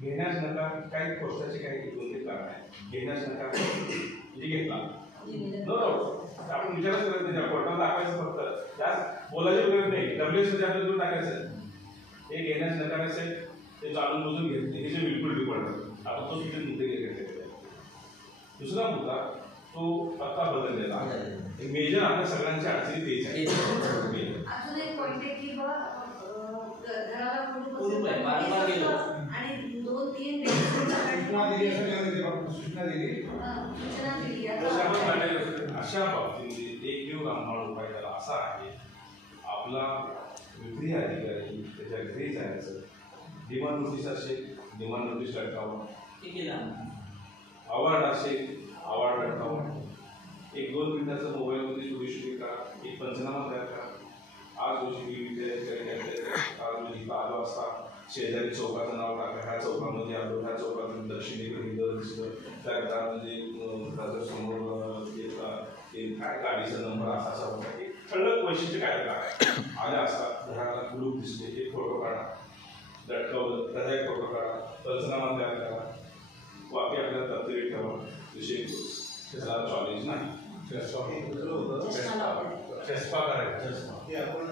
घेण्यास नकार काही कोर्टाचे काही दोन कारण आहे. घेण्यास नकार म्हणजे घेतला नो डाऊट आपण विचारच करत नाही, कोर्टाला दाखवायचं फक्त त्यात बोलायची गरज नाही. WS आपल्याला टाकायचं हे घेण्यास नकार असेल ते जाणून बुजून घेतले हे जे बिलकुल डिफॉल्ट आपण तो सुद्धा मुद्दे घेतले. दुसरा मुद्दा तो आता बदललेला आहे. मेजर आपल्या सगळ्यांच्या अडचणी तेच आहे. अजून एक पॉइंट आहे की घराला आणि 2-3 सूचना दिली अशा बाबतीत एकमेव रामबाण उपाय त्याला असा आहे, आपला विक्री अधिकारी त्याच्या घरी जायचं, डिमांड नोटीस असेल डिमांड नोटीस लटकावं, अवॉर्ड असेल अवॉर्ड लटकावं, 1-2 मिनिटाचं मोबाईलमध्ये शूटिंग करा, एक पंचनामा तयार करा. आज रोजी आज रोजी 5 वाजता शेजारी चौकाचं नाव टाका, ह्या चौकामध्ये आलो, ह्या चौकातून दक्षिणेकडे हिंदू दिसलं, त्या घरामध्ये समोर काय गाडीचा नंबर असा होता की ठळक वैशिष्ट्य काय आले असतात. घराला कुलूप दिसले एक फोटो काढा, लटकवलं त्याचा एक फोटो काढा, पंचनामा तयार करा, वाक्य आपल्याला तत्त्वे ठेवा. विषय त्याला चॉलेंज नाही चष्मा करायचा. आपण